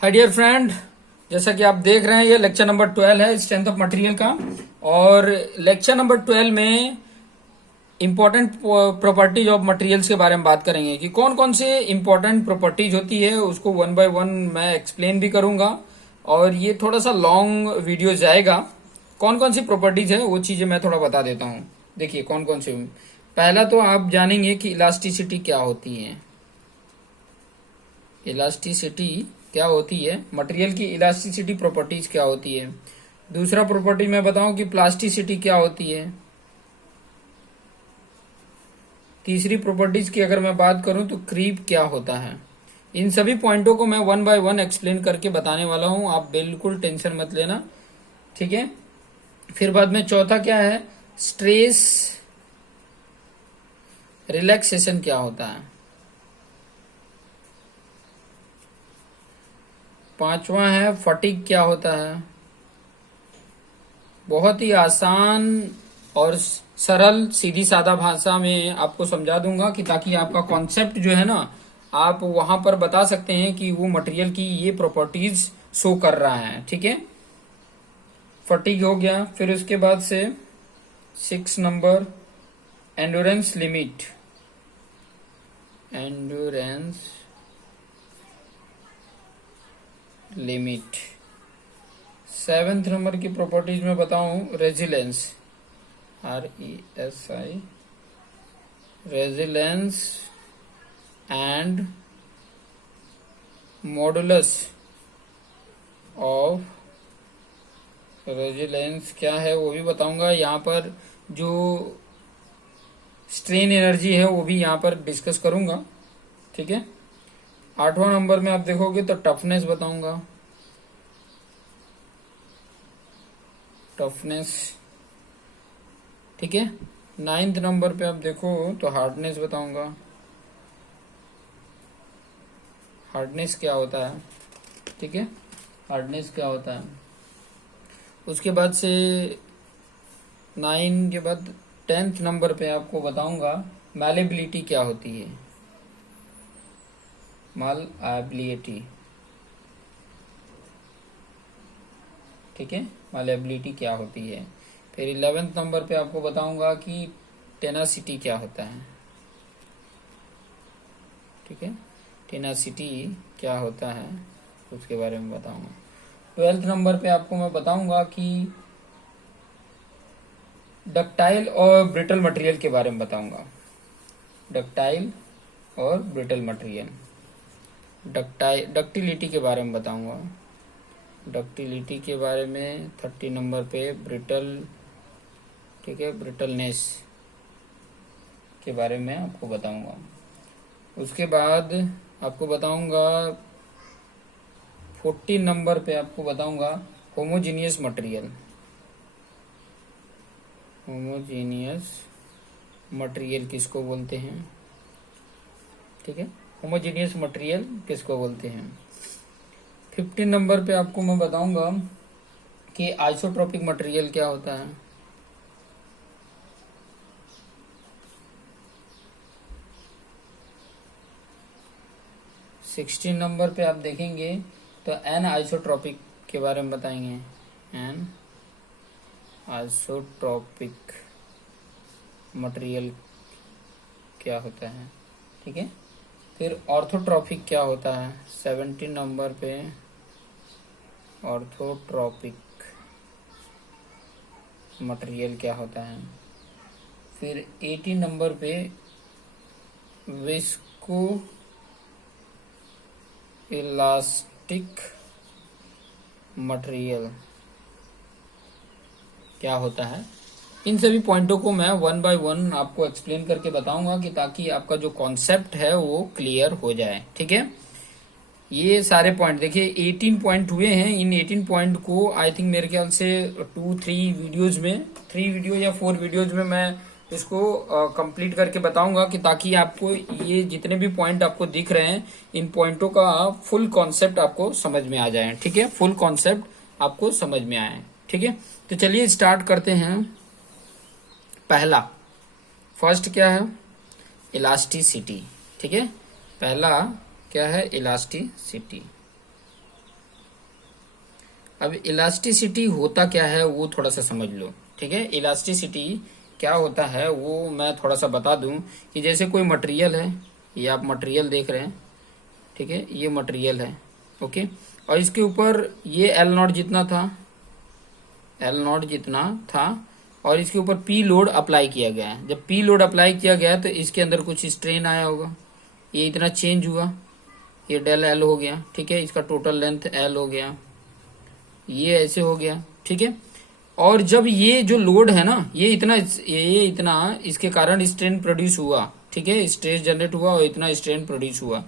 Hi dear friend, जैसा कि आप देख रहे हैं ये लेक्चर नंबर 12 है स्ट्रेंथ ऑफ मटेरियल का। और लेक्चर नंबर 12 में इंपॉर्टेंट प्रॉपर्टीज ऑफ मटेरियल्स के बारे में बात करेंगे कि कौन कौन से इंपॉर्टेंट प्रॉपर्टीज होती है, उसको वन बाय वन मैं एक्सप्लेन भी करूंगा। और ये थोड़ा सा लॉन्ग वीडियो जाएगा। कौन कौन सी प्रॉपर्टीज है वो चीजें मैं थोड़ा बता देता हूँ। देखिए कौन कौन सी। पहला तो आप जानेंगे कि इलास्टिसिटी क्या होती है। इलास्टिसिटी क्या होती है, मटेरियल की इलास्टिसिटी प्रॉपर्टीज क्या होती है। दूसरा प्रॉपर्टी मैं बताऊं कि प्लास्टिसिटी क्या होती है। तीसरी प्रॉपर्टीज की अगर मैं बात करूं तो क्रीप क्या होता है। इन सभी पॉइंटों को मैं वन बाय वन एक्सप्लेन करके बताने वाला हूं, आप बिल्कुल टेंशन मत लेना, ठीक है। फिर बाद में चौथा क्या है, स्ट्रेस रिलैक्सेशन क्या होता है। पांचवा है फटीग क्या होता है। बहुत ही आसान और सरल सीधी सादा भाषा में आपको समझा दूंगा कि ताकि आपका कॉन्सेप्ट जो है ना, आप वहां पर बता सकते हैं कि वो मटेरियल की ये प्रॉपर्टीज शो कर रहा है, ठीक है। फटीग हो गया। फिर उसके बाद से 6 number endurance limit. Endurance limit. 7th number की प्रॉपर्टीज में बताऊं, resilience, RESI, resilience and modulus of resilience क्या है वो भी बताऊंगा। यहाँ पर जो स्ट्रेन एनर्जी है वो भी यहाँ पर डिस्कस करूंगा, ठीक है। 8वां नंबर में आप देखोगे तो टफनेस बताऊंगा, टफनेस, ठीक है। 9th नंबर पे आप देखो तो हार्डनेस बताऊंगा, हार्डनेस क्या होता है, ठीक है, हार्डनेस क्या होता है। उसके बाद से 9 के बाद 10th नंबर पे आपको बताऊंगा मैलेबिलिटी क्या होती है। मैलेबिलिटी, ठीक है, मैलेबिलिटी क्या होती है। फिर 11th नंबर पे आपको बताऊंगा कि टेनासिटी क्या होता है, ठीक है, टेनासिटी क्या होता है उसके बारे में बताऊंगा। 12th नंबर पे आपको मैं बताऊंगा कि डक्टाइल और ब्रिटल मटेरियल के बारे में बताऊंगा। डक्टाइल और ब्रिटल मटेरियल, डक्टिलिटी के बारे में बताऊंगा। डक्टिलिटी के बारे में 30 नंबर पे ब्रिटल, ठीक है, ब्रिटलनेस के बारे में आपको बताऊंगा। उसके बाद आपको बताऊंगा 40 नंबर पे आपको बताऊंगा होमोजीनियस मटेरियल। होमोजीनियस मटेरियल किसको बोलते हैं, ठीक है, होमोजीनियस मटेरियल किसको बोलते हैं। 15 नंबर पे आपको मैं बताऊंगा कि आइसोट्रोपिक मटेरियल क्या होता है। सिक्सटीन नंबर पे आप देखेंगे तो एन आइसोट्रोपिक के बारे में बताएंगे। एन आइसोट्रोपिक मटेरियल क्या होता है, ठीक है। फिर ऑर्थोट्रॉपिक क्या होता है, 17 नंबर पे ऑर्थोट्रॉपिक मटेरियल क्या होता है। फिर 18 नंबर पे विस्को इलास्टिक मटेरियल क्या होता है। इन सभी पॉइंटों को मैं वन बाय वन आपको एक्सप्लेन करके बताऊंगा कि ताकि आपका जो कॉन्सेप्ट है वो क्लियर हो जाए, ठीक है। ये सारे पॉइंट देखिए 18 पॉइंट हुए हैं। इन 18 पॉइंट को आई थिंक मेरे ख्याल से 2-3 वीडियोज में, 3 वीडियो या 4 वीडियोज में मैं इसको कंप्लीट करके बताऊंगा कि ताकि आपको ये जितने भी पॉइंट आपको दिख रहे हैं इन पॉइंटों का फुल कॉन्सेप्ट आपको समझ में आ जाए, ठीक है, फुल कॉन्सेप्ट आपको समझ में आए, ठीक है। तो चलिए स्टार्ट करते हैं। पहला, फर्स्ट क्या है, इलास्टिसिटी, ठीक है। पहला क्या है, इलास्टिसिटी। अब इलास्टिसिटी होता क्या है वो थोड़ा सा समझ लो, ठीक है। इलास्टिसिटी क्या होता है वो मैं थोड़ा सा बता दूं कि जैसे कोई मटेरियल है, ये आप मटेरियल देख रहे हैं, ठीक है, ये मटेरियल है, ओके, और इसके ऊपर ये एल नॉट जितना था, एल नॉट जितना था, और इसके ऊपर पी लोड अप्लाई किया गया है। जब पी लोड अप्लाई किया गया तो इसके अंदर कुछ स्ट्रेन आया होगा, ये इतना चेंज हुआ, ये डेल एल हो गया, ठीक है, इसका टोटल लेंथ एल हो गया, ये ऐसे हो गया, ठीक है। और जब ये जो लोड है ना, ये इतना इसके कारण स्ट्रेन प्रोड्यूस हुआ, ठीक है, स्ट्रेस जनरेट हुआ और इतना स्ट्रेन प्रोड्यूस हुआ।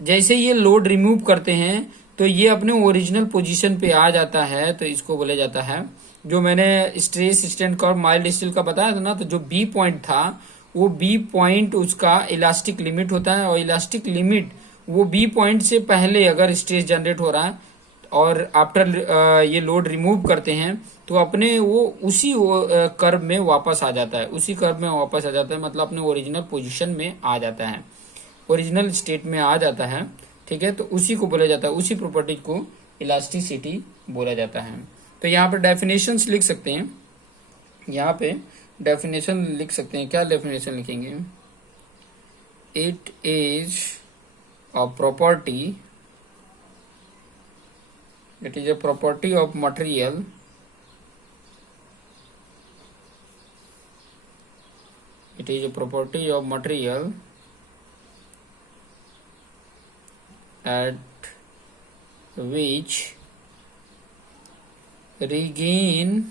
जैसे ये लोड रिमूव करते हैं तो ये अपने ओरिजिनल पोजीशन पे आ जाता है, तो इसको बोला जाता है, जो मैंने stress strain curve mild steel का बताया था ना, तो जो बी पॉइंट था वो बी पॉइंट उसका इलास्टिक लिमिट होता है, और इलास्टिक लिमिट वो बी पॉइंट से पहले अगर स्ट्रेस जनरेट हो रहा है और आफ्टर ये लोड रिमूव करते हैं तो अपने वो उसी कर्व में वापस आ जाता है, उसी कर्व में वापस आ जाता है, मतलब अपने ओरिजिनल पोजीशन में आ जाता है, ओरिजिनल स्टेट में आ जाता है, ठीक है। तो उसी को बोला जाता है, उसी प्रॉपर्टी को इलास्टिसिटी बोला जाता है। तो यहाँ पे डेफिनेशंस लिख सकते हैं, यहाँ पे डेफिनेशन लिख सकते हैं, क्या डेफिनेशन लिखेंगे, it is a property, it is a property of material it is a property of material at which regain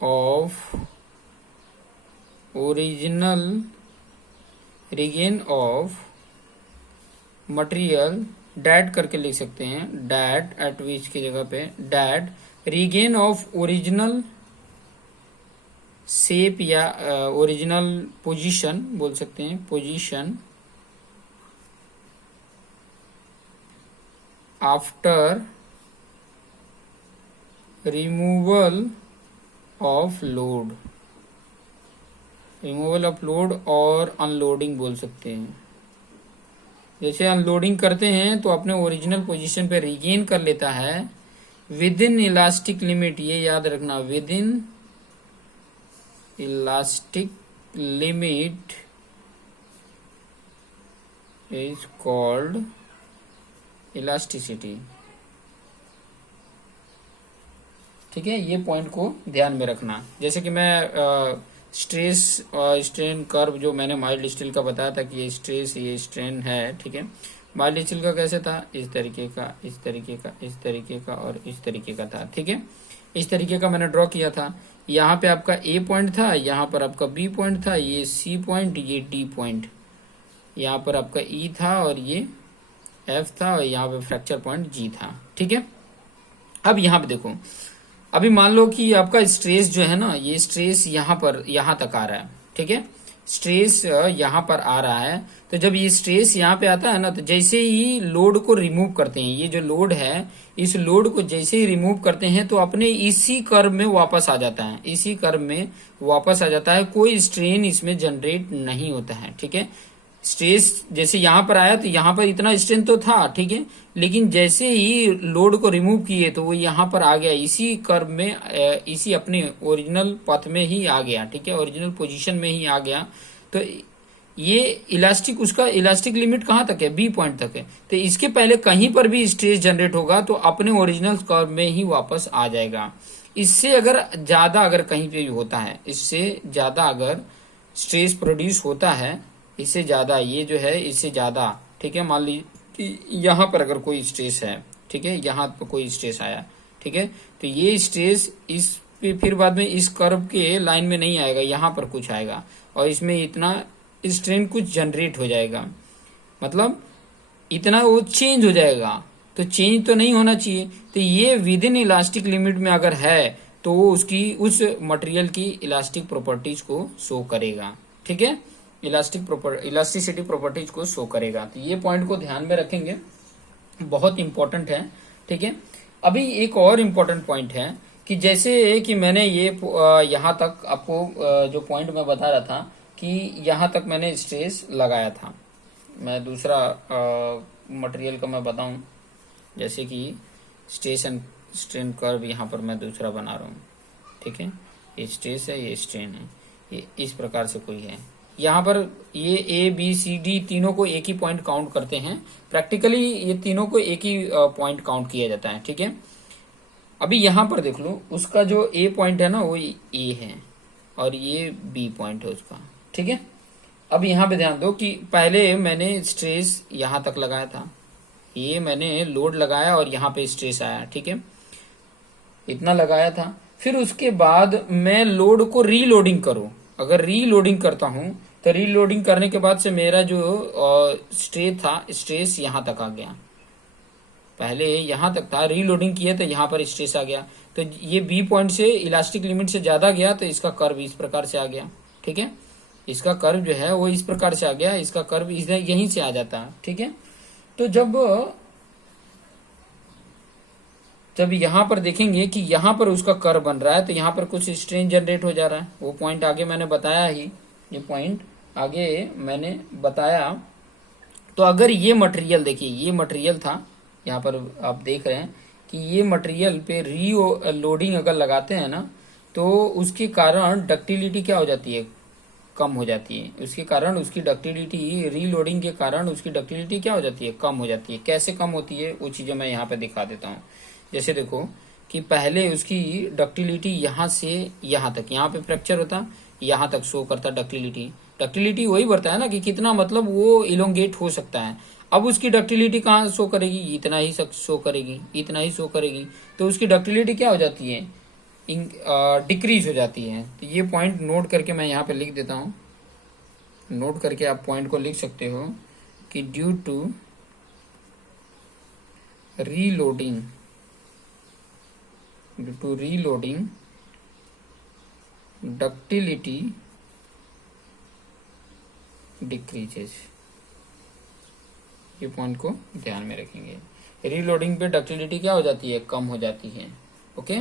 of material that करके लिख सकते हैं, डैट एट विच की जगह पे that regain of original shape या ओरिजिनल पोजीशन बोल सकते हैं, position after removal of load, removal of load और अनलोडिंग बोल सकते हैं। जैसे अनलोडिंग करते हैं तो अपने ओरिजिनल पोजीशन पे रिगेन कर लेता है विद इन इलास्टिक लिमिट, ये याद रखना, with in elastic limit is called elasticity, ठीक है। ये पॉइंट को ध्यान में रखना। जैसे कि मैं स्ट्रेस स्ट्रेन कर्व जो मैंने माइल्ड स्टील का बताया था कि ये स्ट्रेस ये स्ट्रेन है, ठीक है। माइल्ड स्टील का कैसे था, इस तरीके का, इस तरीके का, इस तरीके का और इस तरीके का था, ठीक है। इस तरीके का मैंने ड्रॉ किया था। यहाँ पे आपका ए पॉइंट था, यहाँ पर आपका बी पॉइंट था, ये सी पॉइंट, ये डी पॉइंट, यहाँ पर आपका ई था और ये एफ था, और यहाँ पे फ्रैक्चर पॉइंट जी था, ठीक है। अब यहाँ पे देखो, अभी मान लो कि आपका स्ट्रेस जो है ना, ये स्ट्रेस यहाँ पर यहाँ तक आ रहा है, ठीक है, स्ट्रेस यहाँ पर आ रहा है। तो जब ये स्ट्रेस यहाँ पे आता है ना, तो जैसे ही लोड को रिमूव करते हैं, ये जो लोड है, इस लोड को जैसे ही रिमूव करते हैं तो अपने इसी कर्व में वापस आ जाता है, इसी कर्व में वापस आ जाता है, कोई स्ट्रेन इसमें जनरेट नहीं होता है, ठीक है। स्ट्रेस जैसे यहाँ पर आया तो यहाँ पर इतना स्ट्रेन तो था, ठीक है, लेकिन जैसे ही लोड को रिमूव किए तो वो यहाँ पर आ गया, इसी कर्व में, इसी अपने ओरिजिनल पथ में ही आ गया, ठीक है, ओरिजिनल पोजीशन में ही आ गया। तो ये इलास्टिक, उसका इलास्टिक लिमिट कहाँ तक है, बी पॉइंट तक है। तो इसके पहले कहीं पर भी स्ट्रेस जनरेट होगा तो अपने ओरिजिनल कर्व में ही वापस आ जाएगा। इससे अगर ज्यादा अगर कहीं पे भी होता है, इससे ज्यादा अगर स्ट्रेस प्रोड्यूस होता है, इससे ज्यादा, ये जो है इससे ज्यादा, ठीक है, मान लीजिए यहाँ पर अगर कोई स्ट्रेस है, ठीक है, यहाँ पर कोई स्ट्रेस आया, ठीक है, तो ये स्ट्रेस इस पे फिर बाद में इस कर्व के लाइन में नहीं आएगा, यहाँ पर कुछ आएगा और इसमें इतना स्ट्रेन कुछ जनरेट हो जाएगा, मतलब इतना वो चेंज हो जाएगा। तो चेंज तो नहीं होना चाहिए, तो ये विद इन इलास्टिक लिमिट में अगर है तो वो उसकी उस मटेरियल की इलास्टिक प्रॉपर्टीज को शो करेगा, ठीक है, इलास्टिसिटी प्रॉपर्टीज को शो करेगा। तो ये पॉइंट को ध्यान में रखेंगे, बहुत इंपॉर्टेंट है, ठीक है। अभी एक और इम्पोर्टेंट पॉइंट है कि जैसे कि मैंने ये यहाँ तक आपको जो पॉइंट मैं बता रहा था कि यहाँ तक मैंने स्ट्रेस लगाया था। मैं दूसरा मटेरियल का मैं बताऊं, जैसे कि स्ट्रेन कर्व यहाँ पर मैं दूसरा बना रहा हूँ, ठीक है। ये स्ट्रेस है, ये स्ट्रेन है, ये इस प्रकार से कोई है। यहाँ पर ये ए बी सी डी तीनों को एक ही पॉइंट काउंट करते हैं। प्रैक्टिकली ये तीनों को एक ही पॉइंट काउंट किया जाता है, ठीक है। अभी यहाँ पर देख लो, उसका जो ए पॉइंट है ना वो ए है और ये बी पॉइंट है उसका, ठीक है। अब यहाँ पे ध्यान दो कि पहले मैंने स्ट्रेस यहाँ तक लगाया था, ये मैंने लोड लगाया और यहाँ पे स्ट्रेस आया, ठीक है, इतना लगाया था। फिर उसके बाद मैं लोड को रीलोडिंग करूं, अगर रीलोडिंग करता हूं तो रीलोडिंग करने के बाद से मेरा जो स्ट्रेस यहाँ तक आ गया। पहले यहाँ तक था, रीलोडिंग किया तो यहाँ पर स्ट्रेस आ गया, तो ये बी पॉइंट से इलास्टिक लिमिट से ज्यादा गया तो इसका कर्व इस प्रकार से आ गया, ठीक है। इसका कर्व जो है वो इस प्रकार से आ गया, इसका कर्व यहीं से आ जाता है, ठीक है। तो जब यहाँ पर देखेंगे कि यहाँ पर उसका कर्व बन रहा है तो यहाँ पर कुछ स्ट्रेन जनरेट हो जा रहा है। वो पॉइंट आगे मैंने बताया ही, ये पॉइंट आगे मैंने बताया। तो अगर ये मटेरियल, देखिए ये मटेरियल था, यहाँ पर आप देख रहे हैं कि ये मटेरियल पे री लोडिंग अगर लगाते हैं ना तो उसके कारण डक्टिलिटी क्या हो जाती है, कम हो जाती है। उसके कारण उसकी डक्टिलिटी, रीलोडिंग के कारण उसकी डक्टिलिटी क्या हो जाती है, कम हो जाती है। कैसे कम होती है वो चीजें मैं यहाँ पे दिखा देता हूँ। जैसे देखो कि पहले उसकी डक्टिलिटी यहाँ से यहाँ तक, यहाँ पे फ्रैक्चर होता, यहाँ तक शो करता डक्टिलिटी। डक्टिलिटी वही बढ़ता है ना कि कितना मतलब वो इलोंगेट हो सकता है। अब उसकी डक्टिलिटी कहाँ शो करेगी, इतना ही शो करेगी, इतना ही शो करेगी, तो उसकी डक्टिलिटी क्या हो जाती है, डिक्रीज हो जाती है। तो ये पॉइंट नोट करके मैं यहाँ पे लिख देता हूँ, नोट करके आप पॉइंट को लिख सकते हो कि due to reloading, ductility decreases. ये पॉइंट को ध्यान में रखेंगे। रीलोडिंग पे डक्टिलिटी क्या हो जाती है, कम हो जाती है, ओके।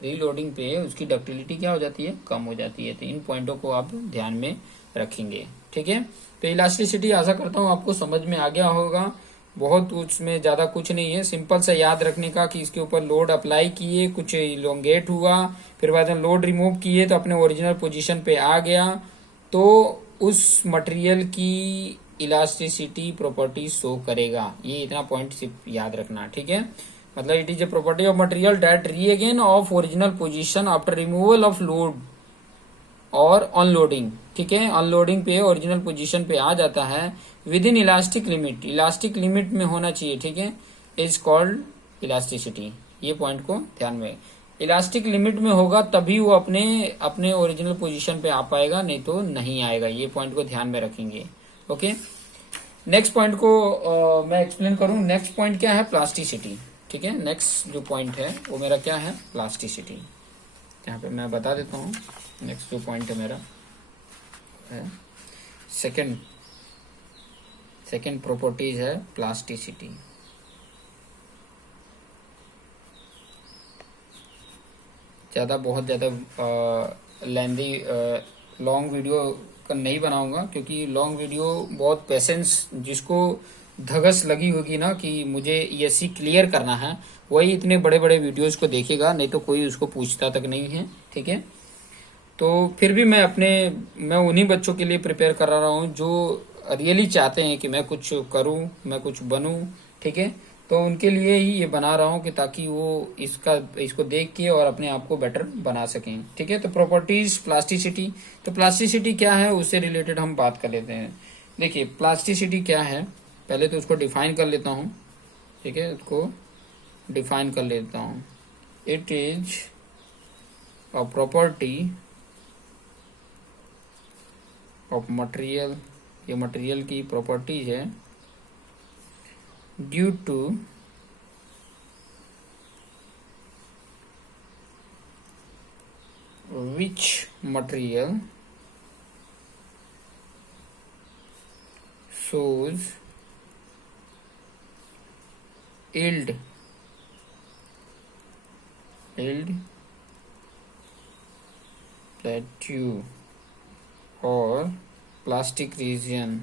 रीलोडिंग पे उसकी डक्टिलिटी क्या हो जाती है, कम हो जाती है। तो इन पॉइंटों को आप ध्यान में रखेंगे, ठीक है। तो इलास्टिसिटी आशा करता हूँ आपको समझ में आ गया होगा। बहुत उसमें ज्यादा कुछ नहीं है, सिंपल सा याद रखने का कि इसके ऊपर लोड अप्लाई किए, कुछ इलोंगेट हुआ, फिर बाद में लोड रिमूव किए तो अपने ओरिजिनल पोजीशन पे आ गया, तो उस मटेरियल की इलास्टिसिटी प्रॉपर्टी शो करेगा। ये इतना पॉइंट सिर्फ याद रखना, ठीक है। मतलब it is a property of material that regain of original position after removal of load और अनलोडिंग, ठीक है। अनलोडिंग पे ओरिजिनल पोजीशन पे आ जाता है with in elastic limit, elastic limit में होना चाहिए, ठीक है। Is called elasticity. ये पॉइंट को ध्यान में, इलास्टिक लिमिट में होगा तभी वो अपने अपने ओरिजिनल पोजीशन पे आ पाएगा, नहीं तो नहीं आएगा। ये पॉइंट को ध्यान में रखेंगे, ओके। नेक्स्ट पॉइंट को मैं एक्सप्लेन करूं। नेक्स्ट पॉइंट क्या है, प्लास्टिसिटी, ठीक है। नेक्स्ट जो पॉइंट है वो मेरा क्या है, प्लास्टिसिटी। यहाँ पे मैं बता देता हूँ। नेक्स्ट जो पॉइंट है मेरा है सेकंड प्रॉपर्टीज है प्लास्टिसिटी। बहुत ज्यादा लेंदी लॉन्ग वीडियो का नहीं बनाऊंगा, क्योंकि लॉन्ग वीडियो बहुत पेशेंस, जिसको धगस लगी होगी ना कि मुझे ये सी क्लियर करना है, वही इतने बड़े बड़े वीडियोस को देखेगा, नहीं तो कोई उसको पूछता तक नहीं है, ठीक है। तो फिर भी मैं उन्हीं बच्चों के लिए प्रिपेयर कर रहा हूँ जो रियली चाहते हैं कि मैं कुछ करूँ, मैं कुछ बनूँ, ठीक है। तो उनके लिए ही ये बना रहा हूँ कि ताकि वो इसको देख के और अपने आप को बेटर बना सकें, ठीक है। तो प्रॉपर्टीज प्लास्टिसिटी, तो प्लास्टिसिटी क्या है उससे रिलेटेड हम बात कर लेते हैं। देखिए प्लास्टिसिटी क्या है, पहले तो उसको डिफाइन कर लेता हूँ, ठीक है। उसको डिफाइन कर लेता हूँ। It is a property of material, ये मटेरियल की प्रॉपर्टीज है, due to which material shows yield plateau or plastic region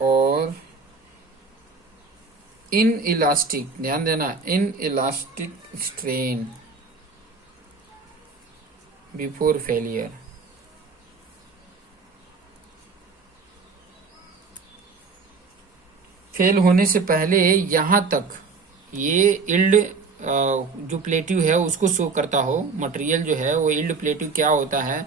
और इन इलास्टिक, ध्यान देना, in elastic strain before failure. Fail होने से पहले यहां तक ये इल्ड जो प्लेट्यू है उसको शो करता हो। मटेरियल जो है वो इल्ड प्लेट्यू क्या होता है,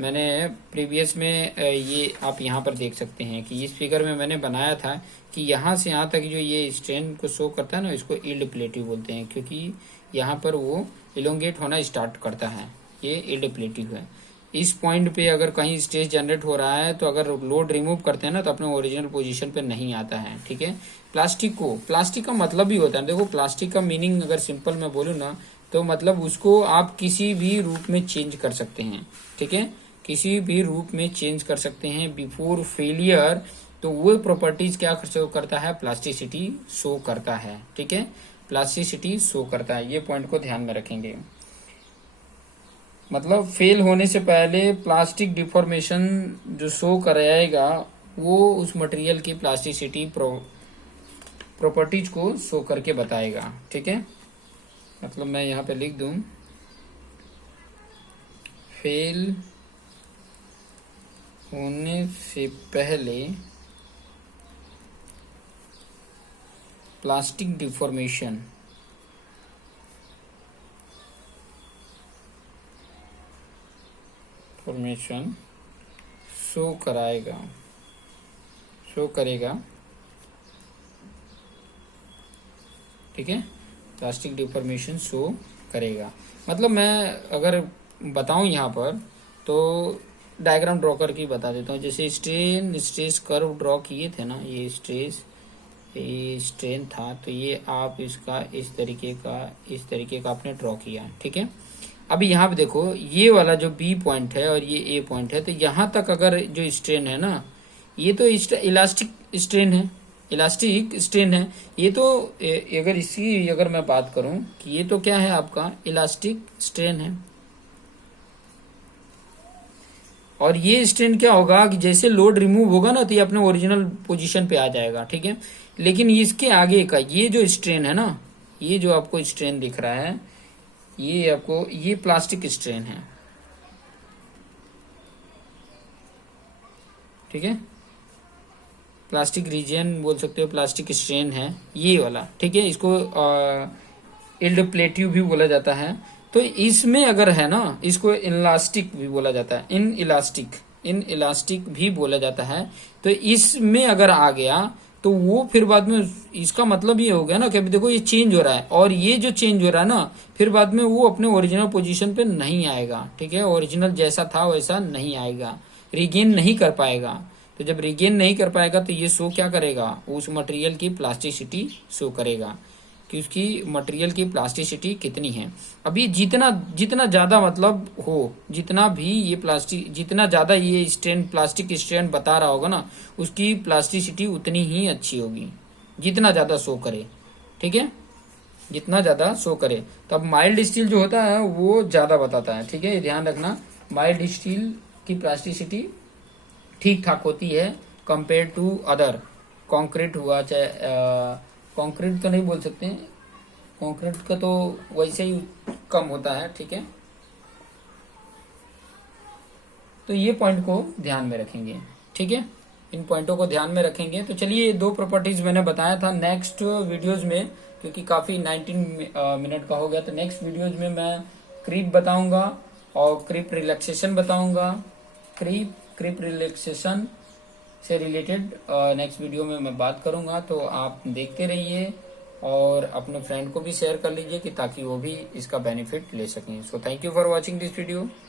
मैंने प्रीवियस में ये आप यहाँ पर देख सकते हैं कि इस फिगर में मैंने बनाया था कि यहाँ से यहाँ तक जो ये स्ट्रेन को शो करता है ना, इसको इल्ड प्लेट्यू बोलते हैं, क्योंकि यहाँ पर वो इलोंगेट होना स्टार्ट करता है, ये इल्ड प्लेट्यू है। इस पॉइंट पे अगर कहीं स्ट्रेस जनरेट हो रहा है तो अगर लोड रिमूव करते हैं ना तो अपने ओरिजिनल पोजीशन पे नहीं आता है, ठीक है। प्लास्टिक का मतलब भी होता है, देखो प्लास्टिक का मीनिंग अगर सिंपल मैं बोलूँ ना तो मतलब उसको आप किसी भी रूप में चेंज कर सकते हैं, ठीक है, किसी भी रूप में चेंज कर सकते हैं बिफोर फेलियर। तो वो प्रॉपर्टीज क्या शो करता है, प्लास्टिसिटी शो करता है, ठीक है, प्लास्टिसिटी शो करता है। ये पॉइंट को ध्यान में रखेंगे। मतलब फेल होने से पहले प्लास्टिक डिफॉर्मेशन जो शो कराएगा वो उस मटेरियल की प्लास्टिसिटी प्रॉपर्टीज को शो करके बताएगा, ठीक है। मतलब मैं यहाँ पे लिख दूं, फेल होने से पहले प्लास्टिक डिफॉर्मेशन शो करेगा, ठीक है, प्लास्टिक डिफॉर्मेशन शो करेगा। मतलब मैं अगर बताऊं यहाँ पर तो डायग्राम ड्रॉ करके बता देता हूँ। जैसे स्ट्रेस कर्व ड्रॉ किए थे ना, ये स्ट्रेन था, तो ये आप इसका इस तरीके का आपने ड्रॉ किया, ठीक है। अभी यहाँ पे देखो, ये वाला जो बी पॉइंट है और ये ए पॉइंट है, तो यहाँ तक अगर जो स्ट्रेन है ना, ये तो इलास्टिक स्ट्रेन है, ये तो अगर मैं बात करूं कि ये तो क्या है, आपका इलास्टिक स्ट्रेन है। और ये स्ट्रेन क्या होगा कि जैसे लोड रिमूव होगा ना तो ये अपने ओरिजिनल पोजीशन पे आ जाएगा, ठीक है। लेकिन इसके आगे का ये जो स्ट्रेन है ना, ये जो आपको स्ट्रेन दिख रहा है, ये प्लास्टिक स्ट्रेन है, ठीक है, प्लास्टिक रीजन बोल सकते हो, प्लास्टिक स्ट्रेन है ये वाला, ठीक है। इसको इल्ड प्लेट्यू भी बोला जाता है। तो इसमें अगर है ना, इसको इलास्टिक भी बोला जाता है, इन इलास्टिक भी बोला जाता है। तो इसमें अगर आ गया तो वो फिर बाद में इसका मतलब ये हो गया ना कि अभी देखो ये चेंज हो रहा है, और ये जो चेंज हो रहा है ना फिर बाद में वो अपने ओरिजिनल पोजीशन पे नहीं आएगा, ठीक है, ओरिजिनल जैसा था वैसा नहीं आएगा, रिगेन नहीं कर पाएगा। तो जब रिगेन नहीं कर पाएगा तो ये शो क्या करेगा, उस मटेरियल की प्लास्टिसिटी शो करेगा कि उसकी मटेरियल की प्लास्टिसिटी कितनी है। अभी जितना ज्यादा मतलब हो, जितना ज्यादा ये प्लास्टिक स्ट्रेन बता रहा होगा ना, उसकी प्लास्टिसिटी उतनी ही अच्छी होगी, जितना ज्यादा शो करे, ठीक है, जितना ज्यादा शो करे। तब माइल्ड स्टील जो होता है वो ज्यादा बताता है, ठीक है, ध्यान रखना। माइल्ड स्टील की प्लास्टिसिटी ठीक ठाक होती है कंपेयर टू अदर। कंक्रीट हुआ, चाहे कंक्रीट तो नहीं बोल सकते, कंक्रीट का तो वैसे ही कम होता है, ठीक है। तो ये पॉइंट को ध्यान में रखेंगे, ठीक है, इन पॉइंटों को ध्यान में रखेंगे। तो चलिए, 2 प्रॉपर्टीज मैंने बताया था। नेक्स्ट वीडियोज में, क्योंकि काफी 19 मिनट का हो गया, तो नेक्स्ट वीडियोज में मैं क्रीप बताऊंगा और क्रीप रिलैक्सेशन बताऊंगा। क्रीप रिलैक्सेशन से रिलेटेड नेक्स्ट वीडियो में मैं बात करूंगा। तो आप देखते रहिए और अपने फ्रेंड को भी शेयर कर लीजिए कि ताकि वो भी इसका बेनिफिट ले सकें। So thank you for watching this video.